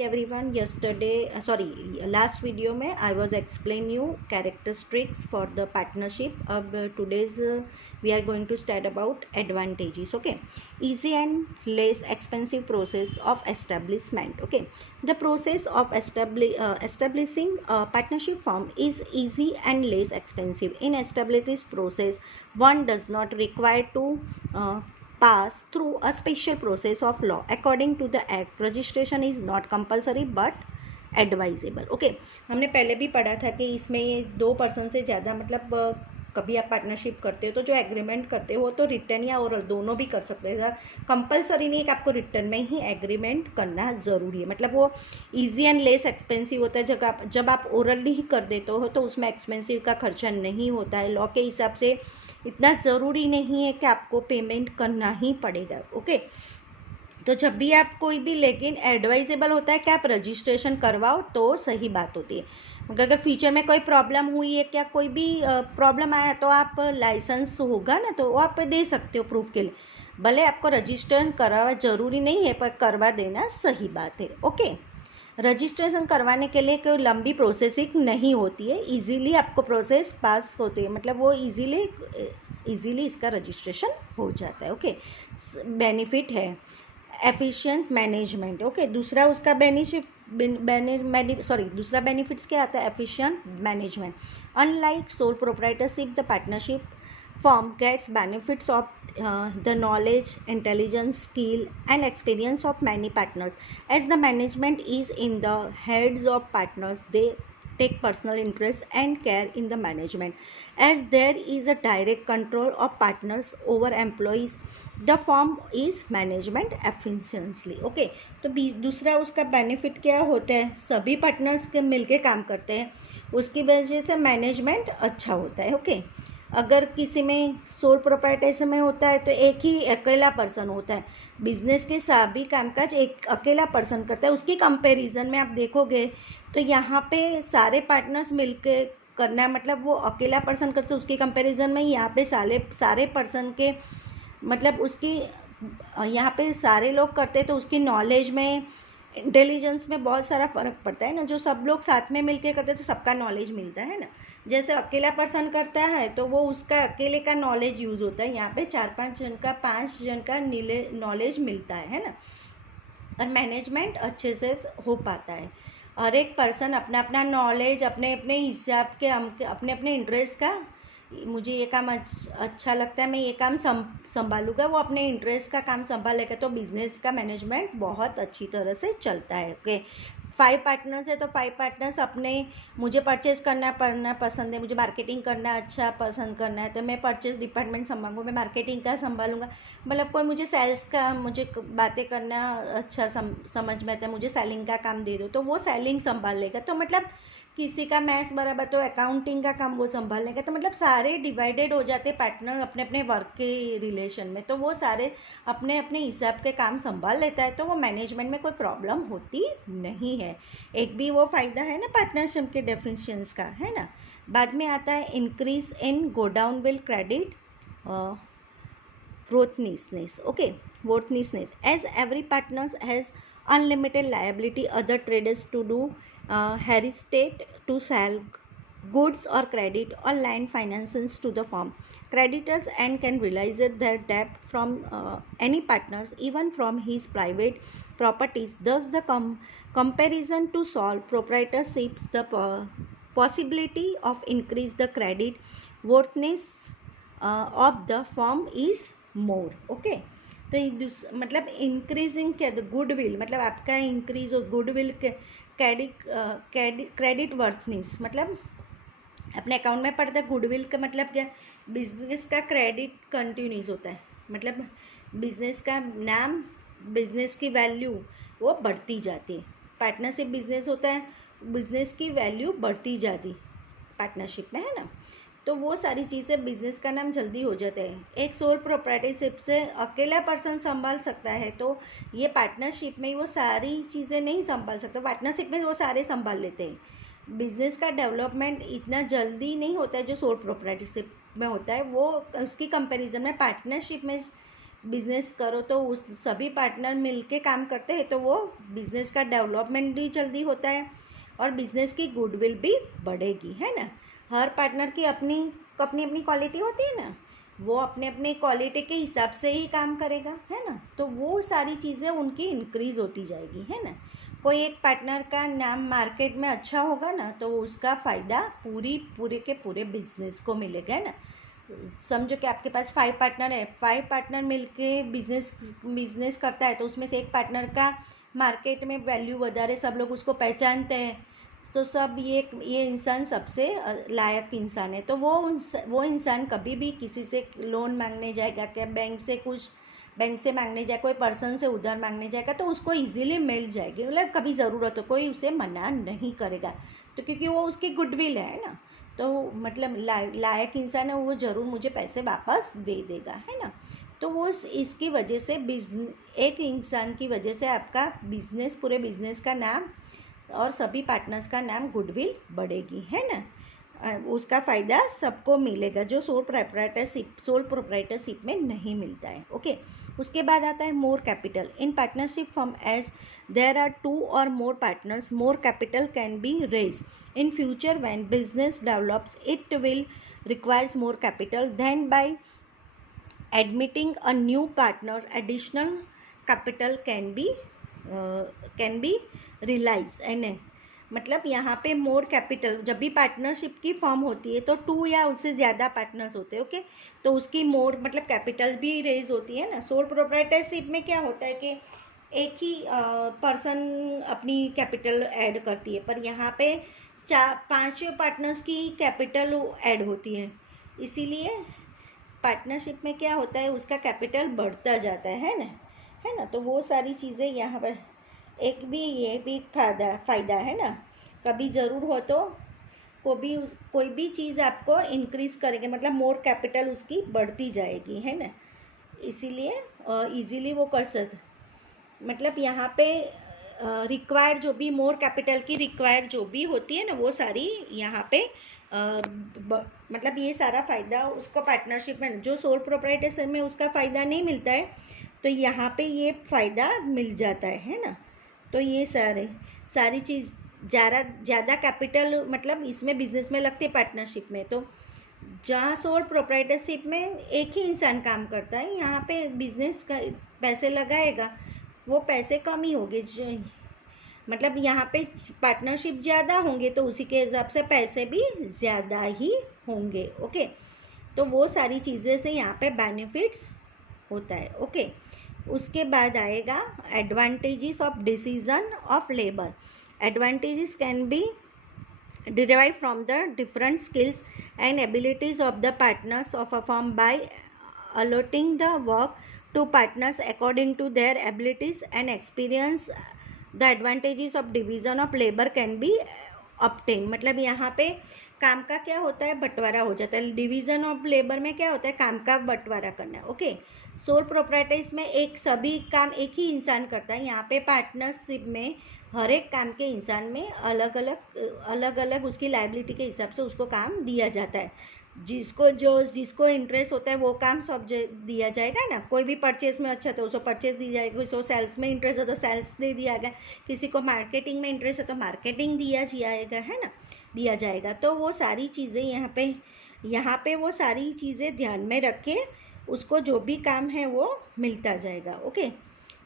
morning everyone. Last video में I was explain you characteristics for the partnership. अब today's we are going to start about advantages. Okay, easy and less expensive process of establishment. Okay, the process of establishing a partnership firm is easy and less expensive. In establishing this process, one does not require to pass through a special process of law. According to the act, registration is not compulsory but advisable. Okay, हमने पहले भी पढ़ा था कि इसमें ये 2 person से ज़्यादा मतलब कभी आप पार्टनरशिप करते हो तो जो एग्रीमेंट करते हो वो तो रिटर्न या ओरल दोनों भी कर सकते हैं. कंपलसरी नहीं है कि आपको रिटर्न में ही एग्रीमेंट करना ज़रूरी है. मतलब वो इजी एंड लेस एक्सपेंसिव होता है. जब आप ओरली ही कर देते हो तो उसमें एक्सपेंसिव का खर्चा नहीं होता है. लॉ के हिसाब से इतना ज़रूरी नहीं है कि आपको पेमेंट करना ही पड़ेगा. ओके, तो जब भी आप कोई भी, लेकिन एडवाइजेबल होता है कि आप रजिस्ट्रेशन करवाओ तो सही बात होती है. अगर फ्यूचर में कोई प्रॉब्लम हुई है, क्या कोई भी प्रॉब्लम आया तो आप लाइसेंस होगा ना तो वो आप दे सकते हो प्रूफ के लिए. भले आपको रजिस्ट्रेशन करवा ज़रूरी नहीं है पर करवा देना सही बात है. ओके, रजिस्ट्रेशन करवाने के लिए कोई लंबी प्रोसेसिंग नहीं होती है. इजीली आपको प्रोसेस पास होती है. मतलब वो इजीली इसका रजिस्ट्रेशन हो जाता है. ओके, बेनिफिट है एफिशिएंट मैनेजमेंट. ओके, दूसरा उसका दूसरा बेनिफिट्स क्या आता है? Efficient management. Unlike sole proprietorship, the partnership firm gets benefits of the knowledge, intelligence, skill and experience of many partners. As the management is in the heads of partners, they take personal interest and care in the management. As there is a direct control of partners over employees, the firm is management efficiently. Okay, तो दूसरा उसका benefit क्या होता है? सभी partners के मिलके काम करते हैं, उसकी वजह से मैनेजमेंट अच्छा होता है. ओके, अगर किसी में सोल प्रोप्राइटरशिप में होता है तो एक ही अकेला पर्सन होता है. बिजनेस के सभी कामकाज एक अकेला पर्सन करता है. उसकी कंपैरिजन में आप देखोगे तो यहाँ पे सारे पार्टनर्स मिलके करना है. मतलब वो अकेला पर्सन करते उसकी कंपैरिजन में यहाँ पे सारे पर्सन के मतलब उसकी यहाँ पे सारे लोग करते तो उसकी नॉलेज में, इंटेलिजेंस में बहुत सारा फ़र्क पड़ता है ना. जो सब लोग साथ में मिलके करते तो सबका नॉलेज मिलता है ना. जैसे अकेला पर्सन करता है तो वो उसका अकेले का नॉलेज यूज़ होता है. यहाँ पे 4-5 जन का 5 जन का नॉलेज मिलता है ना. और मैनेजमेंट अच्छे से हो पाता है. हर एक पर्सन अपना अपना नॉलेज अपने अपने हिसाब के अपने अपने इंटरेस्ट का, मुझे ये काम अच्छा लगता है मैं ये काम संभालूंगा, वो अपने इंटरेस्ट का काम संभालेगा तो बिजनेस का मैनेजमेंट बहुत अच्छी तरह से चलता है. ओके, 5 पार्टनर्स है तो 5 पार्टनर्स अपने, मुझे परचेज़ करना पसंद है, मुझे मार्केटिंग करना अच्छा पसंद करना है तो मैं परचेज़ डिपार्टमेंट संभालूंगा, मैं मार्केटिंग का संभालूंगा. मतलब कोई मुझे सेल्स का, मुझे बातें करना अच्छा समझ में आता है, मुझे सेलिंग का काम दे दो तो वो सेलिंग संभाल लेगा. तो मतलब किसी का मैथ्स बराबर तो अकाउंटिंग का काम वो संभाल लेगा. तो मतलब सारे डिवाइडेड हो जाते पार्टनर अपने अपने वर्क के रिलेशन में, तो वो सारे अपने अपने हिसाब के काम संभाल लेता है तो वो मैनेजमेंट में कोई प्रॉब्लम होती नहीं है. एक भी वो फ़ायदा है ना पार्टनरशिप के डेफिनेशंस का, है ना. बाद में आता है increase in godown will credit worthlessness. Okay, worthlessness. As every partner has unlimited liability, other traders to do hesitate to sell goods or credit or lend finances to the firm. Creditors and can realize their debt from any partners, even from his private properties. Thus, the comparison to solve proprietorships, the possibility of increase the credit worthiness of the firm is more. Okay, तो मतलब increasing क्या, goodwill मतलब आपका increase और goodwill credit वर्थनेस मतलब अपने account में पड़ता है. गुडविल का मतलब क्या, बिजनेस का क्रेडिट कंटिन्यूस होता है. मतलब बिजनेस का नाम, बिजनेस की वैल्यू वो बढ़ती जाती है. पार्टनरशिप बिजनेस होता है, बिजनेस की वैल्यू बढ़ती जाती पार्टनरशिप में, है ना. तो वो सारी चीज़ें बिजनेस का नाम जल्दी हो जाता है. एक सोल प्रोप्राइटरशिप से अकेला पर्सन संभाल सकता है तो ये पार्टनरशिप में वो सारी चीज़ें नहीं संभाल सकता. पार्टनरशिप में वो सारे संभाल लेते हैं. बिजनेस का डेवलपमेंट इतना जल्दी नहीं होता है जो सोल प्रोप्राइटरशिप में होता है. वो उसकी कंपैरिजन में पार्टनरशिप में बिजनेस करो तो उस सभी पार्टनर मिलके काम करते हैं तो वो बिजनेस का डेवलपमेंट भी जल्दी होता है और बिजनेस की गुडविल भी बढ़ेगी, है ना। हर पार्टनर की अपनी अपनी अपनी क्वालिटी होती है ना, वो अपने अपने क्वालिटी के हिसाब से ही काम करेगा, है ना। तो वो सारी चीज़ें उनकी इंक्रीज होती जाएगी, है ना। कोई एक पार्टनर का नाम मार्केट में अच्छा होगा ना तो उसका फ़ायदा पूरे के पूरे बिजनेस को मिलेगा, है ना। समझो कि आपके पास 5 पार्टनर है, 5 पार्टनर मिलके बिजनेस करता है तो उसमें से एक पार्टनर का मार्केट में वैल्यू વધારે, सब लोग उसको पहचानते हैं, तो सब ये इंसान सबसे लायक इंसान है। तो वो इंसान कभी भी किसी से लोन मांगने जाएगा, क्या बैंक से मांगने जाए, कोई पर्सन से उधार मांगने जाएगा तो उसको इजीली मिल जाएगी, मतलब कभी ज़रूरत हो कोई उसे मना नहीं करेगा, तो क्योंकि वो उसकी गुडविल है ना। तो मतलब लायक इंसान है, वो ज़रूर मुझे पैसे वापस दे देगा, है ना। तो वो इसकी वजह से एक इंसान की वजह से आपका बिजनेस, पूरे बिजनेस का नाम और सभी पार्टनर्स का नाम गुडविल बढ़ेगी, है ना। उसका फ़ायदा सबको मिलेगा जो सोल प्रोप्राइटरशिप में नहीं मिलता है। ओके, उसके बाद आता है more capital in partnership form. As there are 2 or more partners, more capital can be raised in future when business develops. It will requires more capital than by admitting a new partner. Additional capital can be realized, and मतलब यहाँ पे more capital, जब भी partnership की form होती है तो 2 या उससे ज़्यादा पार्टनर्स होते हैं, ओके। तो उसकी मोर मतलब कैपिटल भी रेज होती है ना। सोल प्रोप्राइटरशिप में क्या होता है कि एक ही पर्सन अपनी कैपिटल ऐड करती है, पर यहाँ पे 5 पार्टनर्स की कैपिटल ऐड होती है, इसीलिए पार्टनरशिप में क्या होता है उसका कैपिटल बढ़ता जाता है ना, है ना। तो वो सारी चीज़ें यहाँ पर ये भी फ़ायदा है ना। कभी ज़रूर हो तो कोई भी चीज़ आपको इंक्रीज़ करेंगे, मतलब मोर कैपिटल उसकी बढ़ती जाएगी, है ना। इसीलिए इजीली वो कर सकते, मतलब यहाँ पे रिक्वायर जो भी मोर कैपिटल की रिक्वायर जो भी होती है ना वो सारी यहाँ पे मतलब ये सारा फ़ायदा उसको पार्टनरशिप में, जो सोल प्रोप्राइटरशिप में उसका फ़ायदा नहीं मिलता है तो यहाँ पे ये फ़ायदा मिल जाता है ना। तो ये सारी चीज़ ज़्यादा कैपिटल मतलब इसमें बिजनेस में लगती है पार्टनरशिप में। तो जहाँ सोल प्रोप्राइटरशिप में एक ही इंसान काम करता है, यहाँ पे बिजनेस का पैसे लगाएगा, वो पैसे कम ही होंगे, मतलब यहाँ पे पार्टनरशिप ज़्यादा होंगे तो उसी के हिसाब से पैसे भी ज़्यादा ही होंगे, ओके। तो वो सारी चीज़ें से यहाँ पे बेनिफिट्स होता है, ओके। उसके बाद आएगा advantages of decision of labour. Advantages can be derived from the different skills and abilities of the partners of a firm by allotting the work to partners according to their abilities and experience. The advantages of division of labor can be obtained, मतलब यहाँ पे काम का क्या होता है बंटवारा हो जाता है। डिवीज़न ऑफ लेबर में क्या होता है काम का बंटवारा करना है, ओके। सोल प्रोप्राइटर्स में सभी काम एक ही इंसान करता है, यहाँ पे पार्टनरशिप में हर एक काम के इंसान में अलग अलग उसकी लायबिलिटी के हिसाब से उसको काम दिया जाता है। जिसको इंटरेस्ट होता है वो काम सब दिया जाएगा ना। कोई भी परचेस में अच्छा तो उसको परचेस दी जाएगी, किसी को सेल्स में इंटरेस्ट है तो सेल्स दे दिया जाएगा, किसी को मार्केटिंग में इंटरेस्ट है तो मार्केटिंग दिया जाएगा, है ना, दिया जाएगा। तो वो सारी चीज़ें यहाँ पे वो सारी चीज़ें ध्यान में रखे, उसको जो भी काम है वो मिलता जाएगा, ओके।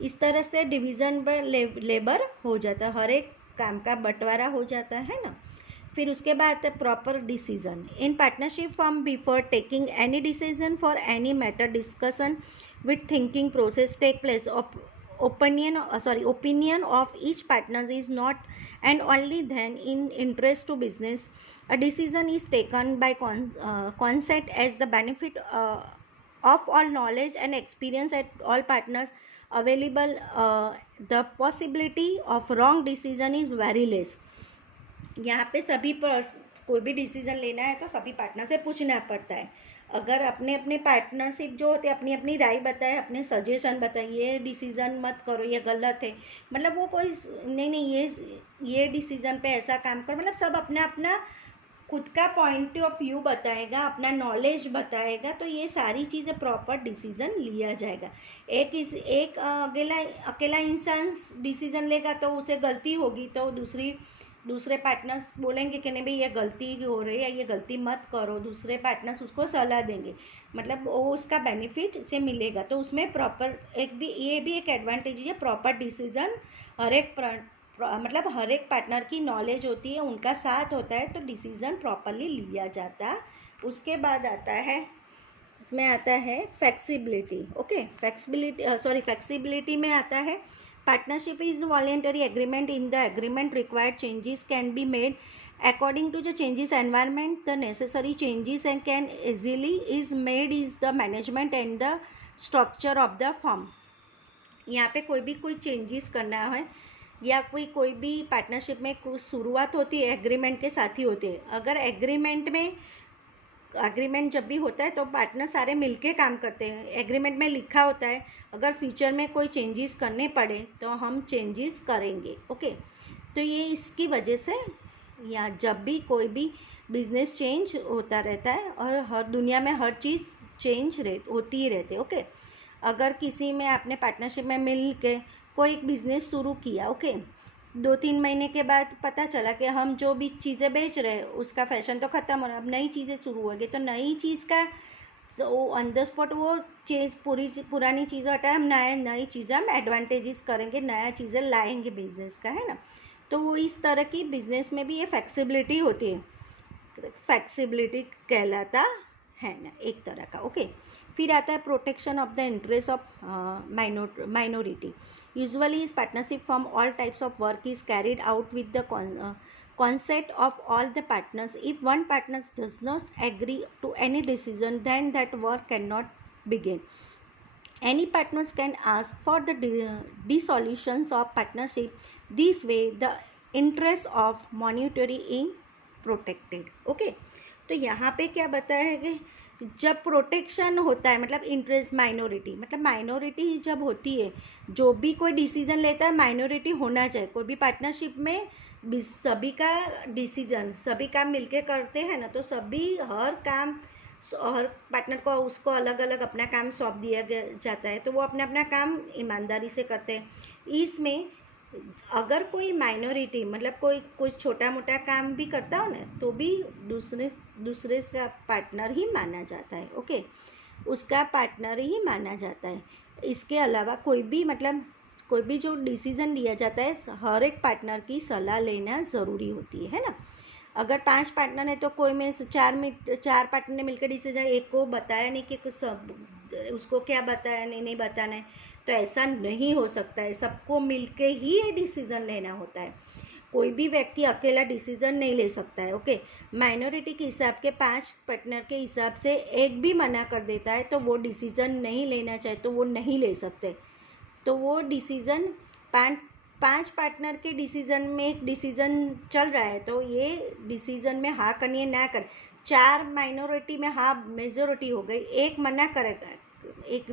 इस तरह से डिवीज़न पर लेबर हो जाता है, हर एक काम का बंटवारा हो जाता है ना। फिर उसके बाद proper decision in partnership form. Before taking any decision for any matter discussion with thinking process take place. Opinion of each partner is not and only then in interest to business. A decision is taken by consent as the benefit of all knowledge and experience at all partners available. The possibility of wrong decision is very less. यहाँ पे सभी कोई भी decision लेना है तो सभी partner से पूछना पड़ता है। अगर अपने अपने पार्टनरशिप जो होते हैं अपनी अपनी राय बताए, अपने सजेशन बताए, ये डिसीज़न मत करो ये गलत है, मतलब वो कोई नहीं ये डिसीज़न पे ऐसा काम कर, मतलब सब अपना अपना खुद का पॉइंट ऑफ व्यू बताएगा, अपना नॉलेज बताएगा, तो ये सारी चीज़ें प्रॉपर डिसीज़न लिया जाएगा। एक अकेला इंसान डिसीज़न लेगा तो उसे गलती होगी, तो दूसरे पार्टनर्स बोलेंगे कि नहीं भाई ये गलती हो रही है, ये गलती मत करो, दूसरे पार्टनर्स उसको सलाह देंगे, मतलब वो उसका बेनिफिट से मिलेगा। तो उसमें प्रॉपर ये भी एक एडवांटेज है, प्रॉपर डिसीज़न मतलब हर एक पार्टनर की नॉलेज होती है, उनका साथ होता है, तो डिसीज़न प्रॉपरली लिया जाता है। उसके बाद आता है, इसमें आता है फ्लेक्सिबिलिटी। ओके, फ्लेक्सिबिलिटी में आता है partnership is voluntary agreement. In the agreement required changes can be made according to the changes environment. The necessary changes and can easily is made is the management and the structure of the firm. यहाँ पे कोई changes करना है या कोई भी partnership में कुछ शुरुआत होती है एग्रीमेंट के साथ ही होती है। अगर एग्रीमेंट जब भी होता है तो पार्टनर सारे मिलके काम करते हैं। एग्रीमेंट में लिखा होता है अगर फ्यूचर में कोई चेंजेस करने पड़े तो हम चेंजेस करेंगे। ओके, तो ये इसकी वजह से या जब भी कोई भी बिजनेस चेंज होता रहता है और हर दुनिया में हर चीज़ चेंज होती ही रहती है। ओके, अगर किसी में आपने पार्टनरशिप में मिल के कोई एक बिज़नेस शुरू किया, ओके, 2-3 महीने के बाद पता चला कि हम जो भी चीज़ें बेच रहे हैं उसका फैशन तो ख़त्म हो रहा, अब नई चीज़ें शुरू होगी, तो नई चीज़ का वो ऑन द स्पॉट वो चीज़ पुरानी चीज़ें हटाए, हम नई चीज़ें हम एडवांटेजेस करेंगे, नया चीज़ें लाएंगे बिजनेस का, है ना। तो वो इस तरह की बिजनेस में भी ये फ्लेक्सिबिलिटी होती है, फ्लेक्सिबिलिटी कहलाता है ना एक तरह का। ओके, फिर आता है protection of the interest of minority. Usually is partnership firm all types of work is carried out with the consent of all the partners. If one partner does not agree to any decision, then that work cannot begin. Any partners can ask for the dissolutions of partnership. This way the interest of monetary is protected. Okay, तो यहाँ पे क्या बताया है कि जब protection होता है मतलब इंटरेस्ट माइनॉरिटी जब होती है, जो भी कोई डिसीजन लेता है माइनॉरिटी होना चाहिए। कोई भी पार्टनरशिप में सभी का डिसीजन सभी काम मिलके करते हैं ना, तो सभी हर पार्टनर को उसको अलग अलग अपना काम सौंप दिया जाता है, तो वो अपना काम ईमानदारी से करते हैं। इसमें अगर कोई माइनॉरिटी मतलब कोई छोटा मोटा काम भी करता हो ना, तो भी दूसरे का पार्टनर ही माना जाता है। ओके, उसका पार्टनर ही माना जाता है। इसके अलावा कोई भी जो डिसीज़न लिया जाता है हर एक पार्टनर की सलाह लेना ज़रूरी होती है ना। अगर 5 पार्टनर है तो कोई में से 4 पार्टनर ने मिलकर डिसीजन, एक को बताया नहीं कि उसको क्या बताया नहीं बताना है, तो ऐसा नहीं हो सकता है। सबको मिलके ही ये डिसीज़न लेना होता है, कोई भी व्यक्ति अकेला डिसीज़न नहीं ले सकता है। ओके, माइनॉरिटी के हिसाब के 5 पार्टनर के हिसाब से एक भी मना कर देता है तो वो डिसीज़न नहीं लेना चाहे तो वो नहीं ले सकते। तो वो डिसीज़न 5 पार्टनर के डिसीज़न में एक डिसीज़न चल रहा है, तो ये डिसीज़न में हाँ करनी है ना कर, 4 माइनॉरिटी में हाँ मेजॉरिटी हो गई, एक मना करेगा, एक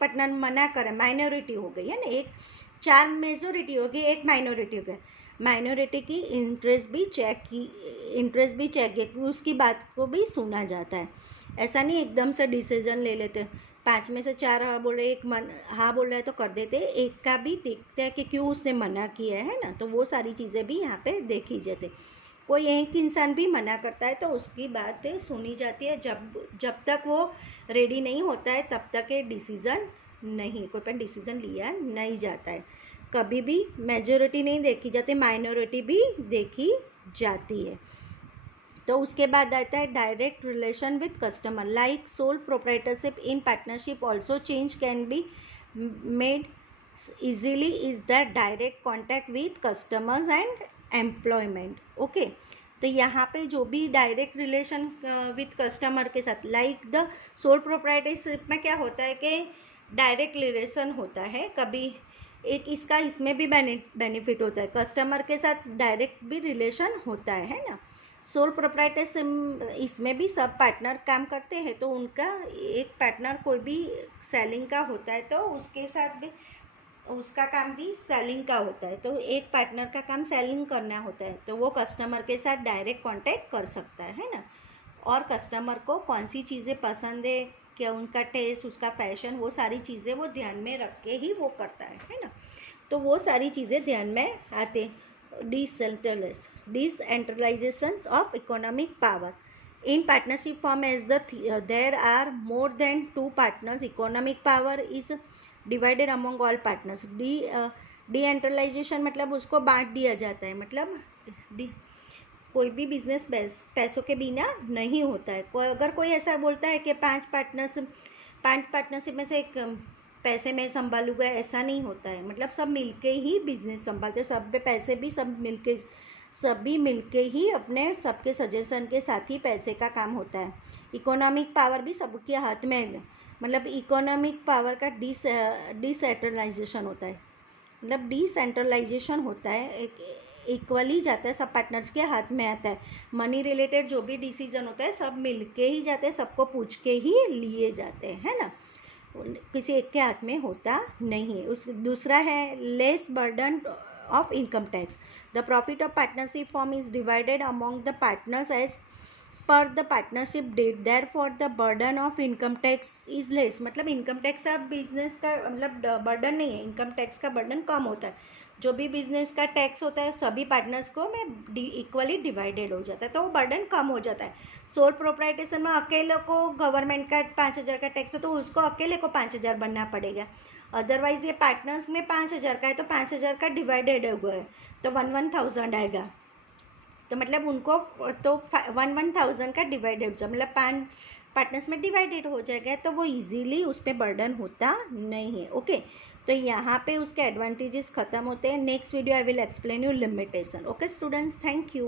पार्टनर मना करे, माइनॉरिटी हो गई है ना, 4 मेजॉरिटी हो गई, एक माइनॉरिटी हो गई। माइनॉरिटी की इंटरेस्ट भी चेक है कि उसकी बात को भी सुना जाता है। ऐसा नहीं एकदम से डिसीजन ले लेते, 5 में से 4 हाँ बोल रहे, एक हाँ बोल रहा है तो कर देते, एक का भी देखते हैं कि क्यों उसने मना किया है ना, तो वो सारी चीज़ें भी यहाँ पे देखी जाती। कोई एक इंसान भी मना करता है तो उसकी बातें सुनी जाती है, जब तक वो रेडी नहीं होता है तब तक ये डिसीज़न नहीं, कोई पर डिसीज़न लिया नहीं जाता है। कभी भी मेजॉरिटी नहीं देखी जाती, माइनॉरिटी भी देखी जाती है। तो उसके बाद आता है direct relation with customer, like sole proprietorship in partnership also change can be made easily is the direct contact with customers and employment. Okay, तो यहाँ पे जो भी डायरेक्ट रिलेशन विथ कस्टमर के साथ, लाइक द सोल प्रोप्राइटरशिप में क्या होता है कि डायरेक्ट रिलेशन होता है, कभी एक इसमें भी बेनिफिट होता है, कस्टमर के साथ डायरेक्ट भी रिलेशन होता है ना। सोल प्रोप्राइटरशिप इसमें भी सब पार्टनर काम करते हैं, तो उनका एक पार्टनर कोई भी सेलिंग का होता है तो उसके साथ भी उसका काम भी सेलिंग का होता है, तो एक पार्टनर का काम सेलिंग करना होता है, तो वो कस्टमर के साथ डायरेक्ट कांटेक्ट कर सकता है ना। और कस्टमर को कौन सी चीज़ें पसंद है, क्या उनका टेस्ट, उसका फैशन, वो सारी चीज़ें वो ध्यान में रख के ही वो करता है ना। तो वो सारी चीज़ें ध्यान में आते। Decentralisation of economic power in partnership form as there are more than two partners, economic power is divided among all partners. Decentralization मतलब उसको बांट दिया जाता है, मतलब कोई भी बिजनेस पैसों के बिना नहीं होता है। अगर कोई ऐसा बोलता है कि पांच पार्टनरशिप में से एक पैसे में संभालूंगा, ऐसा नहीं होता है। मतलब सब मिलके ही बिजनेस संभालते, सब पे पैसे भी सभी मिलके ही अपने सबके सजेशन के साथ ही पैसे का काम होता है। इकोनॉमिक पावर भी सबके हाथ में है, मतलब इकोनॉमिक पावर का डिसेंट्रलाइजेशन होता है, मतलब डिसेंट्रलाइजेशन होता है, इक्वली जाता है, सब पार्टनर्स के हाथ में आता है। मनी रिलेटेड जो भी डिसीजन होता है सब मिलके ही जाते हैं, सबको पूछ के ही लिए जाते हैं ना, किसी एक के हाथ में होता नहीं है। उस दूसरा है less burden of income tax. The profit of partnership firm is divided among the partners as per the partnership date. Therefore the burden of income tax is less. मतलब इनकम टैक्स का बिजनेस का मतलब burden नहीं है, income tax का burden कम होता है। जो भी बिजनेस का टैक्स होता है सभी पार्टनर्स को में इक्वली डिवाइडेड हो जाता है, तो वो बर्डन कम हो जाता है। सोल प्रोप्राइटेशन में अकेले को गवर्नमेंट का 5,000 का टैक्स हो तो उसको अकेले को 5,000 बनना पड़ेगा। अदरवाइज ये पार्टनर्स में 5,000 का है तो 5,000 का डिवाइडेड हुआ है तो 1,000 आएगा, तो मतलब उनको तो 1,000 का डिवाइडेड हो जाए, मतलब 5 पार्टनर्स में डिवाइडेड हो जाएगा, तो वो इजीली उस पर बर्डन होता नहीं है। ओके, तो यहाँ पे उसके एडवांटेजेस खत्म होते हैं। Next video I will explain you limitation. Okay students, thank you.